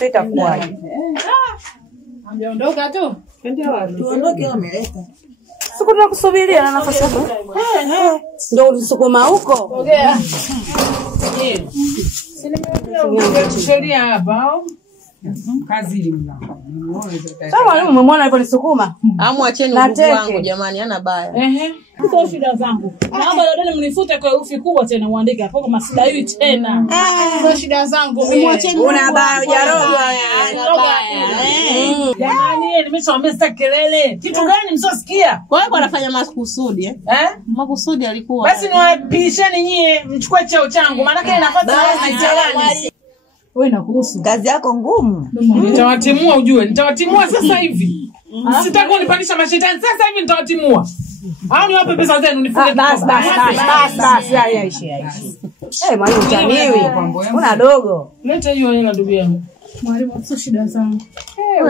sasa itakuwaje? Amjaondoka tu. Tuondoke wameleta. Siku tunakusubiria na nafasi yako. Ndio ulisukuma huko. Ongea. Sheria hapa. Kazi ile mlango. Sawa, umemwona alipo nisukuma? Amwacheni ndugu wangu jamani, hana baya. Sio shida zangu. Naomba dada mnifute kwa herufi kubwa tena muandike hapo kama sidai tena. Sio shida zangu. Mwacheni una baya hujarogwa. Jamani, nimeshawaambia sita kelele. Kitu gani msosikia? Kwa hiyo anafanya makusudi makusudi alikuwa. Basi niwapisheni nyie mchukue cheo changu maana yake nafasi na wewe nakuhusu. Kazi yako ngumu. Nitawatimua ujue, nitawatimua sasa hivi. Sitaki kunipandisha mashetani sasa hivi nitawatimua. Au niwape pesa zenu nifunge. Basi aishi. Mwalimu utaniwi. Una dogo. Leta hiyo hela ndugu yangu. Mwalimu sio shida zangu.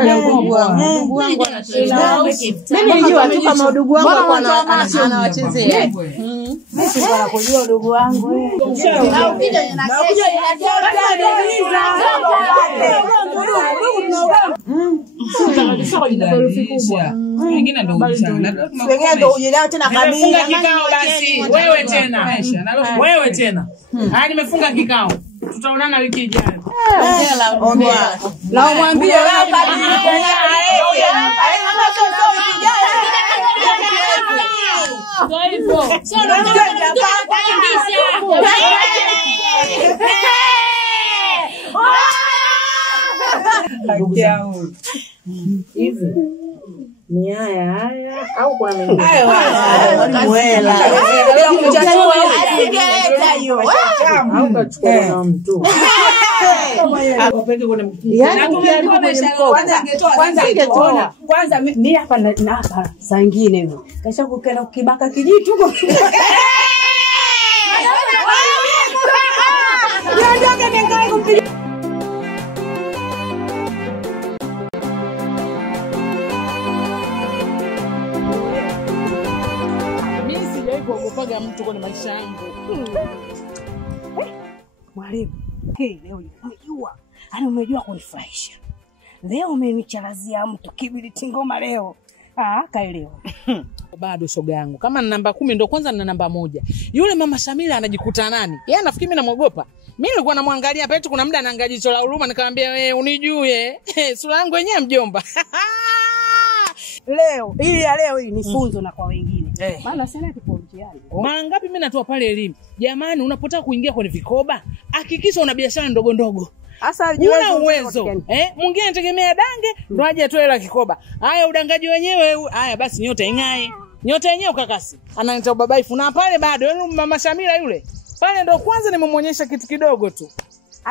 Ndugu wangu ana shida. Mimi nilijua tu kama ndugu wangu anawachezea. Mimi sikuwa kujua ndugu wangu. Wengine ndio ujira tena kamili. Nimefunga kikao basi. Wewe tena. Haya nimefunga kikao. Tutaonana wiki ijayo. Ongea. Na umwambie wewe badilika. Hivi ni haya au kuna mengine? Mwela. Asigeleta hiyo. Au kachukua na mtu. Wapeke kwenye kwanza mimi hapa na hapa saa nyingine hiyo. Kasha kukenda kibaka kijitu huko. Ndio nikae kumpiga. kuogopaga mtu kwenye maisha yangu. Mwalimu, leo umejua. Umejua kunifurahisha. Leo umenicharazia mtu kibiriti ngoma leo. Kaelewa. Bado shoga yangu. Kama namba 10 ndio kwanza na namba 1. Yule mama Shamila anajikuta nani? Yeye anafikiri mimi namuogopa. Mimi nilikuwa namwangalia hapa eti kuna muda anaangalia jicho la huruma nikamwambia wewe unijue. Sura yangu yenyewe mjomba. Leo hii ni funzo na kwa wengine. Maana sana tupo mtihani. Mara ngapi mimi natoa pale elimu? Jamani unapotaka kuingia kwenye vikoba, hakikisha una biashara ndogo ndogo. Asa una uwezo. Mwingine anategemea dange ndo aje atoe la kikoba. Haya udangaji wenyewe. Haya basi nyota ingae. Nyota yenyewe ukakasi. Ananiita babaifu na pale bado yule mama Shamila yule. Pale ndo kwanza nimemonyesha kitu kidogo tu.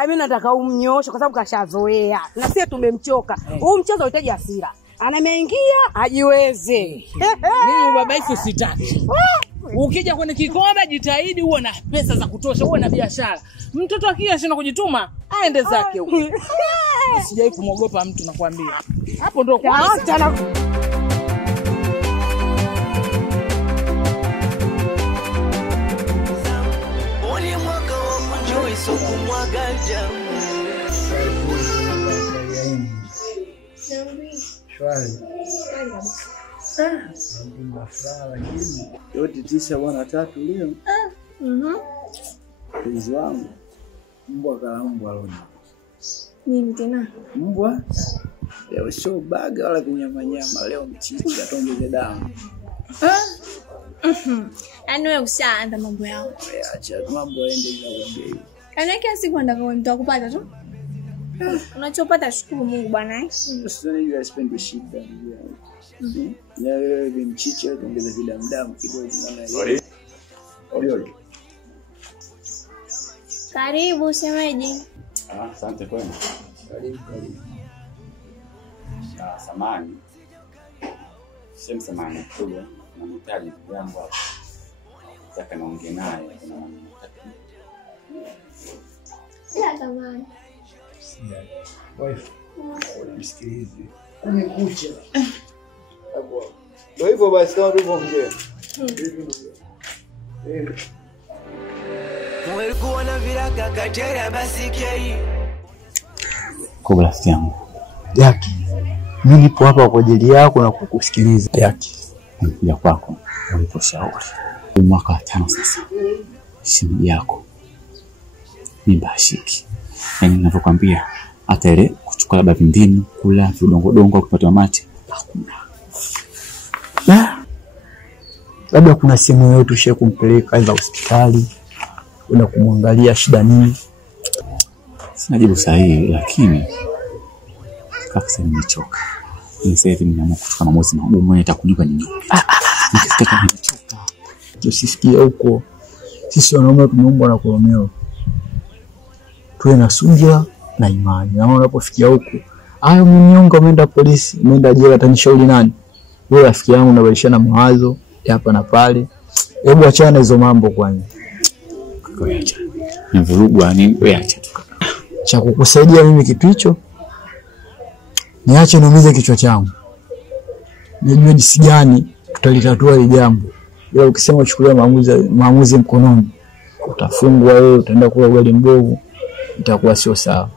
Mimi nataka umnyooshe kwa sababu kashazoea. Na sisi tumemchoka. Huu mchezo unahitaji hasira. Anameingia ajiweze. Mimi babaifu sitaki. Ukija kwenye kikoba jitahidi uwe na pesa za kutosha, uwe na biashara. Mtoto akija shina kujituma, aende zake huko. Sijai kumogopa mtu nakwambia. Hapo ndo kwanza. Ole mwaka wa kunjoi so kumwaga jamu. Shwari. Yote 9 bwana 3 leo. Mpenzi wangu. Mbwa kala mbwa leo. Nini tena? Mbwa. Leo show baga wala kunyama nyama leo mchichi atongeze damu. Yaani wewe ushaanza mambo yao. Acha mambo yaende bila kuongea. Yaani kila siku ndako nitakupata tu. Unachopata shukuru Mungu bwana. Usitoni yule spend shida. Na wewe mchichi atongeze vile damu kidogo maana. Oli. Karibu semeje. Asante kwema. Karibu. Samani. Shem samani kubwa na mtaji yangu hapa. Sasa naongea naye kuna Sina tamani. Wife. Msikilize. Umekucha. Hapo. Ndio hivyo basi kama tulivyoongea. Mwelikuwa na viraka katera basi kei. Kwa rafiki yangu. Jaki, mimi nipo hapa kwa ajili yako na kukusikiliza. Jaki, Nikuja kwako uliposhauri. Mwaka wa 5 sasa. Shimi yako. Mimba hashiki. Yaani ninavyokuambia hata ile kuchukua labda vindini, kula vidongo kupata mate hakuna. Labda kuna sehemu yote ushe kumpeleka aidha hospitali una kumwangalia shida nini? Sina jibu sahihi lakini sasa nimechoka. Sasa hivi nimeamua kuchukua maamuzi magumu mwenye itakunyuka nyuka. Nikitaka nimechoka. Tusisikie huko. Sisi wanaume tumeumbwa na kuomewa. Tuwe na subira na imani. Na unapofikia huko, hayo mnyonga umeenda polisi, umeenda jela, atanishauri nani? Wewe rafiki yangu unabadilishana mawazo hapa na pale. Hebu achana hizo mambo kwanza. Acha. Ni vurugu yani wewe acha tu. Cha kukusaidia mimi kitu hicho. Niache niumize kichwa changu. Nijue jinsi gani tutalitatua hili jambo. Ila ukisema uchukulia maamuzi mkononi, utafungwa wewe, utaenda kula ugali mbovu, itakuwa sio sawa.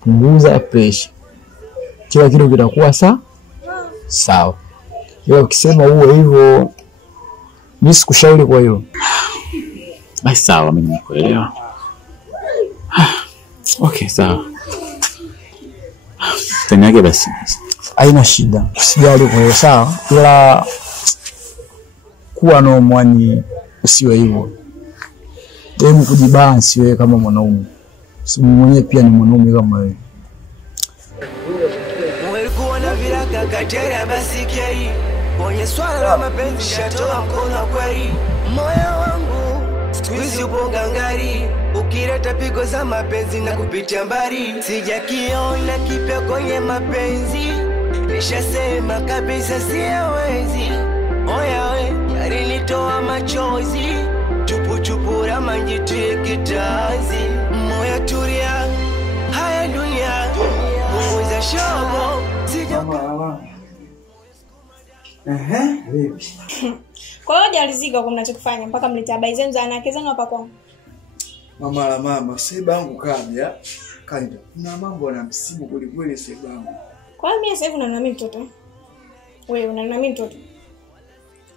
Punguza pressure. Kila kitu kitakuwa sawa. Ila ukisema uwe hivyo, mimi sikushauri kwa hiyo. Basi sawa, mimi nimekuelewa. Okay, sawa. Tanyage basi. Haina shida. Usijali kwa hiyo sawa. Ila kuwa na mwani usiwe hivyo. Hebu kujibalance wewe kama mwanaume. Simu mwenyewe pia ni mwanaume kama wewe. Mwelikuwa na viraka katera basi kei. Mwenye swala la mapenzi shatoa mkono kweli. Moyo wangu squeeze upo gangari. Ukileta pigo za mapenzi na kupitia mbali. Sijakiona kipya kwenye mapenzi. Nishasema kabisa siwezi. Oya we, yalinitoa machozi. Chupu la manjitie kitazi. Moyo tulia, haya dunia. Mungu za shobo, Mama. Kwa hiyo hajalizika kwa mnachokifanya mpaka mleta habari zenu za wanawake zenu hapa kwangu. Mama la mama, sebangu kabla. Kaida. Kuna mambo na msibu kweli sebangu. Kwa hiyo mimi sasa hivi unaniamini mtoto? Wewe unaniamini mtoto?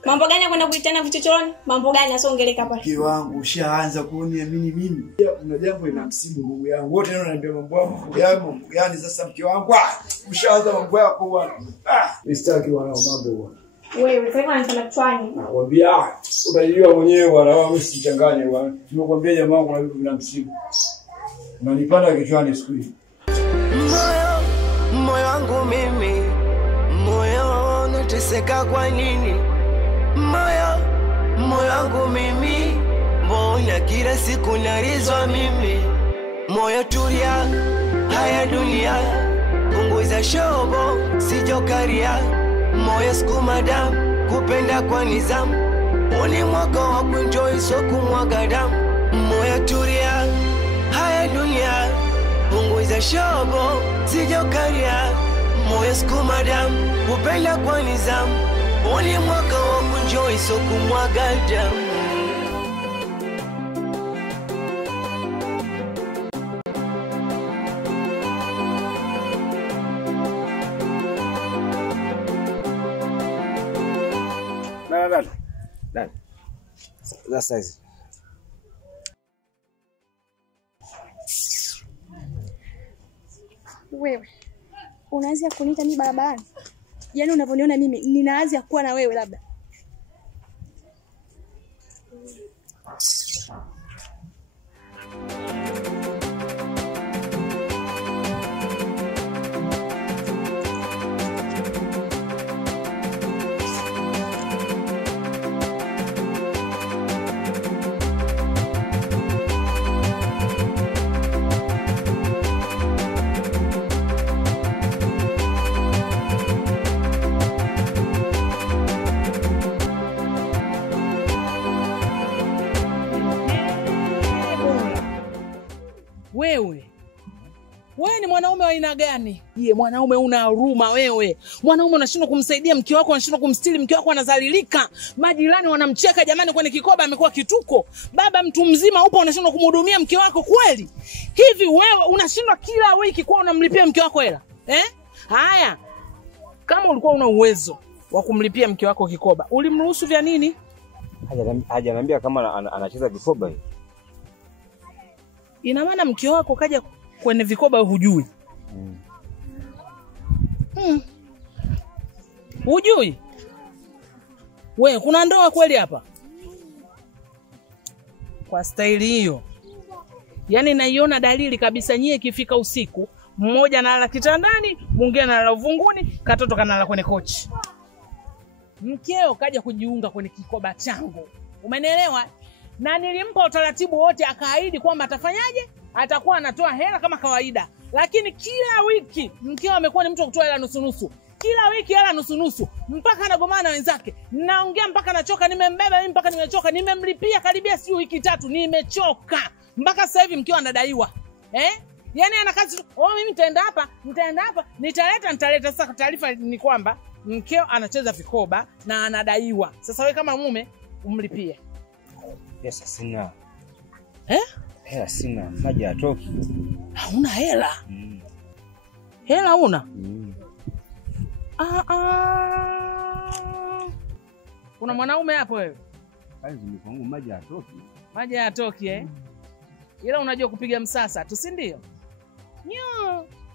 Mambo gani kwenda kuitana vichochoroni? Mambo gani asongeleka hapa? Mke wangu ushaanza kuniamini mimi. Kuna jambo lina msibu ndugu yangu. Wote ndio wananiambia mambo yangu sasa mke wangu. Ushaanza mambo yako bwana. Mistaki wana mambo bwana. Wewe sasa hivi unanitana kichwani. Nakwambia utajua mwenyewe bwana, wewe usichanganye bwana. Nimekuambia jamaa wangu na vitu vina msibu. Unanipanda kichwani siku hizi. moyo wangu mimi. Moyo nateseka kwa nini? Moyo wangu mimi. Mbona kila siku narizwa mimi? Moyo tulia, haya dunia. Punguza shobo, sijokaria. Moyo sukuma damu, kupenda kwa nizamu. Oni mwaka wa kuenjoy so kumwaga damu. Moyo tulia, haya dunia. Punguza shobo, sijokaria. Moyo sukuma damu, kupenda kwa nizamu. Oni mwaka wa kuenjoy so kumwaga damu. Dad. Sasa hizi. Wewe unaanza kuniita mimi barabarani? Yaani unavyoniona mimi ninaanza kuwa na wewe labda. wa aina gani? Je, mwanaume una huruma wewe? Mwanaume unashindwa kumsaidia mke wako, unashindwa kumstiri mke wako, anadhalilika. Majirani wanamcheka jamani, kwenye kikoba amekuwa kituko. Baba mtu mzima upo unashindwa kumhudumia mke wako kweli? Hivi wewe unashindwa kila wiki kwa unamlipia mke wako hela? Haya. Kama ulikuwa una uwezo wa kumlipia mke wako kikoba, ulimruhusu vya nini? Hajaniambia kama anacheza vikoba hivi. Ina maana mke wako kaja kwenye vikoba hujui. Hujui? Wewe kuna ndoa kweli hapa? Kwa staili hiyo. Yaani naiona dalili kabisa nyie ikifika usiku, mmoja analala kitandani, mwingine analala uvunguni, katoto kanalala kwenye kochi. Mkeo kaja kujiunga kwenye kikoba changu. Umenielewa? Na nilimpa utaratibu wote, akaahidi kwamba atafanyaje? Atakuwa anatoa hela kama kawaida. Lakini kila wiki mkeo amekuwa ni mtu wa kutoa hela nusu. Kila wiki hela nusu. Mpaka anagomana na wenzake. Naongea mpaka nachoka, nimembeba mimi mpaka nimechoka, nimemlipia karibia siyo wiki 3, nimechoka. Mpaka sasa hivi mkeo anadaiwa. Yaani ana kazi, mimi nitaenda hapa, nitaleta. Sasa taarifa ni kwamba mkeo anacheza vikoba na anadaiwa. Sasa wewe kama mume umlipie. Pesa sina. Hela sina, maji hatoki. Hauna hela? Hela una? Kuna mwanaume hapo wewe? Kazi ni kwangu, maji hatoki. Maji hatoki Ila unajua kupiga msasa tu, si ndio?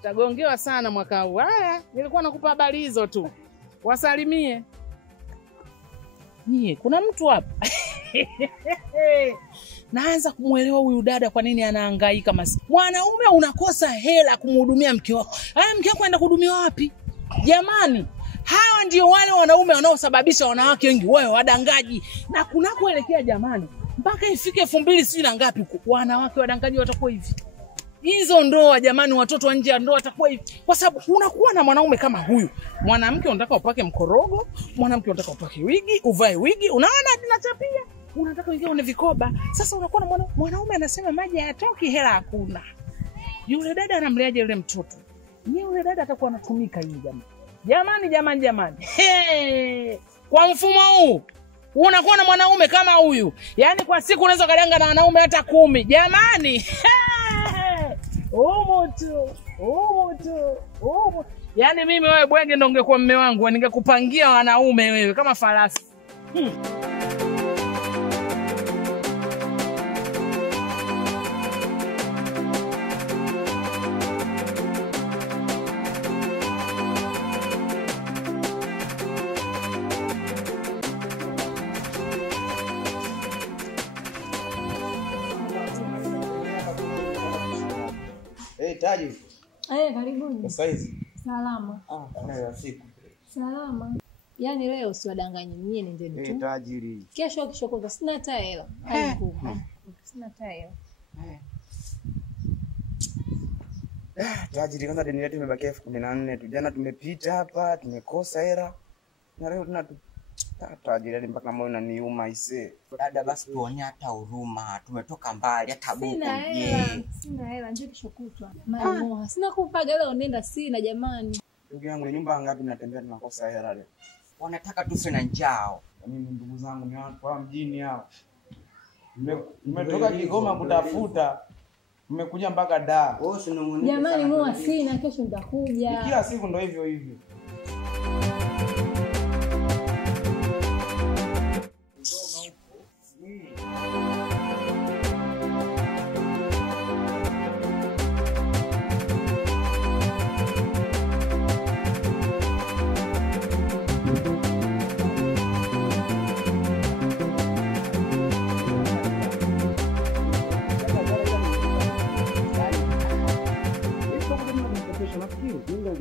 Tagongewa sana mwaka huu. Haya, nilikuwa nakupa habari hizo tu. Wasalimie. Kuna mtu hapa. Naanza kumuelewa huyu dada kwa nini anahangaika mwanaume unakosa hela kumhudumia mke wako. Mke wako anaenda kuhudumiwa wapi? Jamani, hawa ndio wale wanaume wanaosababisha wanawake wengi wao wadangaji. Na kunakoelekea jamani, mpaka ifike 2000 sijui na ngapi wanawake wadangaji watakuwa hivi. Hizo ndoa jamani, watoto nje ya ndoa watakuwa hivi. Kwa sababu unakuwa na mwanaume kama huyu. Mwanamke unataka upake mkorogo, mwanamke unataka upake wigi, uvae wigi, unaona tunachapia. Unataka uingie kwenye vikoba. Sasa unakuwa na mwanaume anasema maji hayatoki, hela hakuna. Yule dada anamleaje yule mtoto? Yule dada atakuwa anatumika hivi jamani. Kwa mfumo huu unakuwa na mwanaume kama huyu. Yaani kwa siku unaweza kadanga na wanaume hata 10. Jamani. Yaani mimi wewe bwege ndo ungekuwa mume wangu, ningekupangia wanaume wewe kama farasi. Taji. Karibuni. Sasa hizi. Salama. Kuna siku. Salama. Yaani leo usiwadanganye, nyinyi nendeni tu. Tajiri. Kesho kota sina hata hela. Sina hata hela. Tajiri, kwanza deni letu imebaki 14,000 tu. Jana tumepita hapa, tumekosa hela. Na leo tajiri mpaka moyo unaniuma ise. Dada basi tuonye hata huruma. Tumetoka mbali hata buku. Sina hela, njoo kesho kutwa. Mama, sina kupaga leo, nenda sina jamani. Ndugu yangu, nyumba ngapi natembea tunakosa hela leo? Wanataka tufe na njao. Mimi ndugu zangu ni watu wa mjini hao. Nimetoka Kigoma kutafuta. Nimekuja mpaka Dar. Jamani, moa sina, kesho nitakuja. Kila siku ndo hivyo.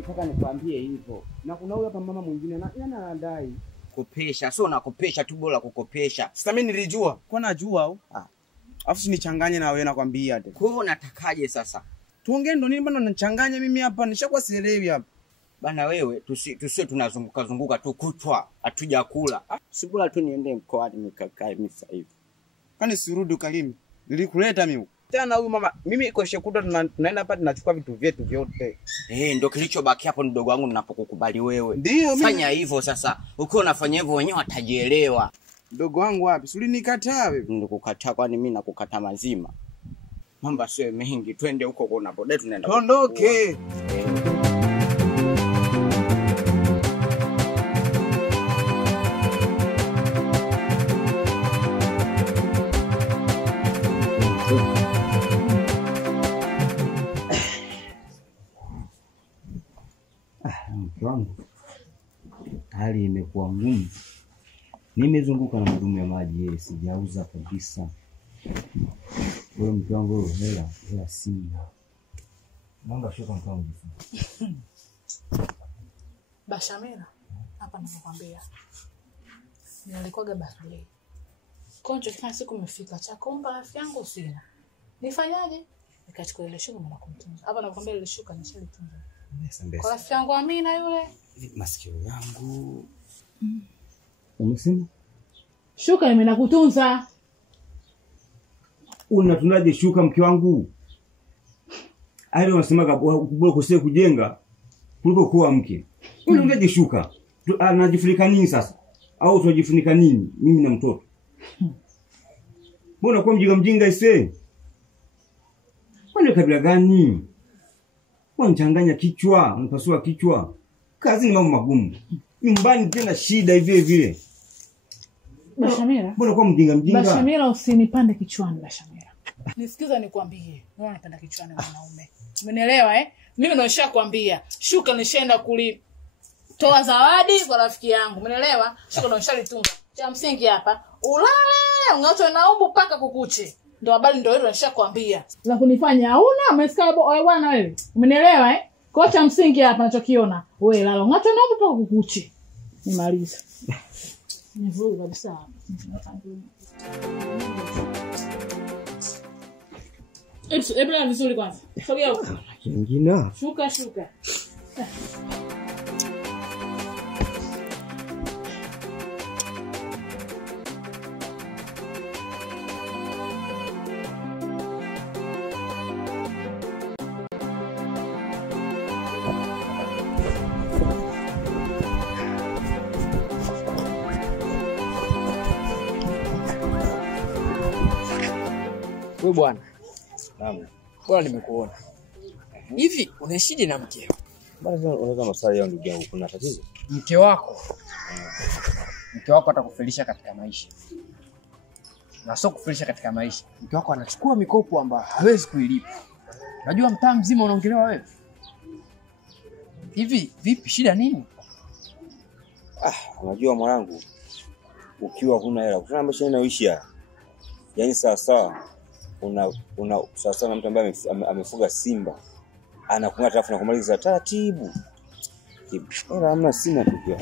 Nataka nikwambie hivyo. Na kuna huyo hapa mama mwingine yana anadai kopesha, sio nakopesha tu, bora kukopesha. Sasa mimi nilijua. Kwa najua au? Alafu nichanganye na wewe nakwambia ate. Kwa hiyo natakaje sasa? Tuongee ndo nini bana unachanganya mimi hapa, nishakuwa sielewi hapa. Bana wewe tusiwe tunazunguka tu kutwa, hatuja kula. Si bora tu niende mkoani nikakae mimi sasa hivi. Kwani sirudi ukalimi? Nilikuleta mimi. tena huyu mama. Mimi kesho kutwa tunaenda hapa tunachukua vitu vyetu vyote. Ndio kilichobaki hapo mdogo wangu ninapokukubali wewe. Ndio fanya hivyo sasa. Ukiwa unafanya hivyo wenyewe watajielewa. Mdogo wangu wapi? Suli nikataa wewe. Nikukataa kwani mimi nakukata mazima. Mambo sio mengi. Twende huko kwa unapodai tunaenda. Ondoke. Mke wangu, hali imekuwa ngumu. Nimezunguka na madumu ya maji, sijauza kabisa. Wewe mke wangu, hela sina. Naomba shuka mke wangu. Bashamira, hapa ninakwambia. Nilikuwa birthday. Konjo kila siku umefika cha kuomba rafiki yangu sina. Nifanyaje? Nikachukua ile shuka na kumtunza. Hapa nakwambia ile shuka nishalitunza. Kwa rafiki yangu Amina yule. Masikio yangu. Umesema? Shuka imenakutunza. Unatunzaje shuka mke wangu? Aile unasemaga bora kosea kujenga kuliko kuwa mke. Unatunzaje shuka? Anajifunika nini sasa? Au tunajifunika nini? Mimi na mtoto. Mbona kwa mjinga ise? Wewe kabila gani? Unachanganya kichwa, unapasua kichwa. Kazi ni mambo magumu. Nyumbani tena shida hivi vile. Bashamira. Mbona kwa mjinga? Bashamira usinipande kichwani Bashamira. Nisikiza nikwambie. Wewe unapanda kichwani mwanaume. Umenielewa Mimi ndo nishakwambia. Shuka nishaenda toa zawadi kwa rafiki yangu. Umenielewa? Shuka ndo nishalitunza. Cha msingi hapa, ulale, ungacho na umbu paka kukuche. Ndio habari ndio hilo nishakwambia. La kunifanya hauna, umesikia bwana wewe. Umenielewa Kwa cha msingi hapa nachokiona. Wewe lala, ungacho na umbu paka kukuche. Nimaliza. Nivuga kabisa. Ebra vizuri kwanza. Sogea huko. Kingine. Shuka. Wewe bwana. Naam. Bwana nimekuona. Hivi unaishije na mkeo? Bwana unaweza maswali ya ndugu yangu, kuna tatizo? Mke wako atakufelisha katika maisha. Na sio kufelisha katika maisha. Mke wako anachukua mikopo ambayo hawezi kuilipa. Unajua mtaa mzima unaongelewa wewe. Hivi vipi shida nini? Unajua mwanangu, ukiwa huna hela, kuna maisha yanayoishi haya. Yaani sawa sasa na mtu ambaye amefuga simba anakung'ata alafu nakumaliza taratibu. Hela hamna, sina tu pia.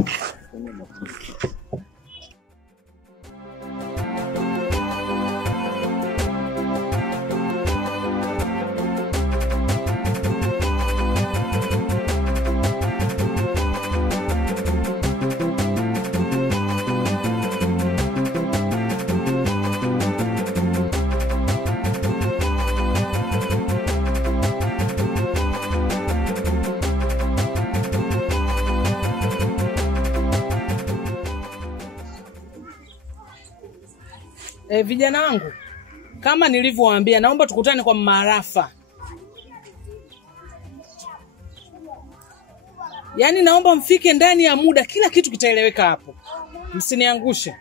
Vijana wangu, kama nilivyowaambia, naomba tukutane kwa Marafa. Yaani naomba mfike ndani ya muda, kila kitu kitaeleweka hapo. Msiniangushe.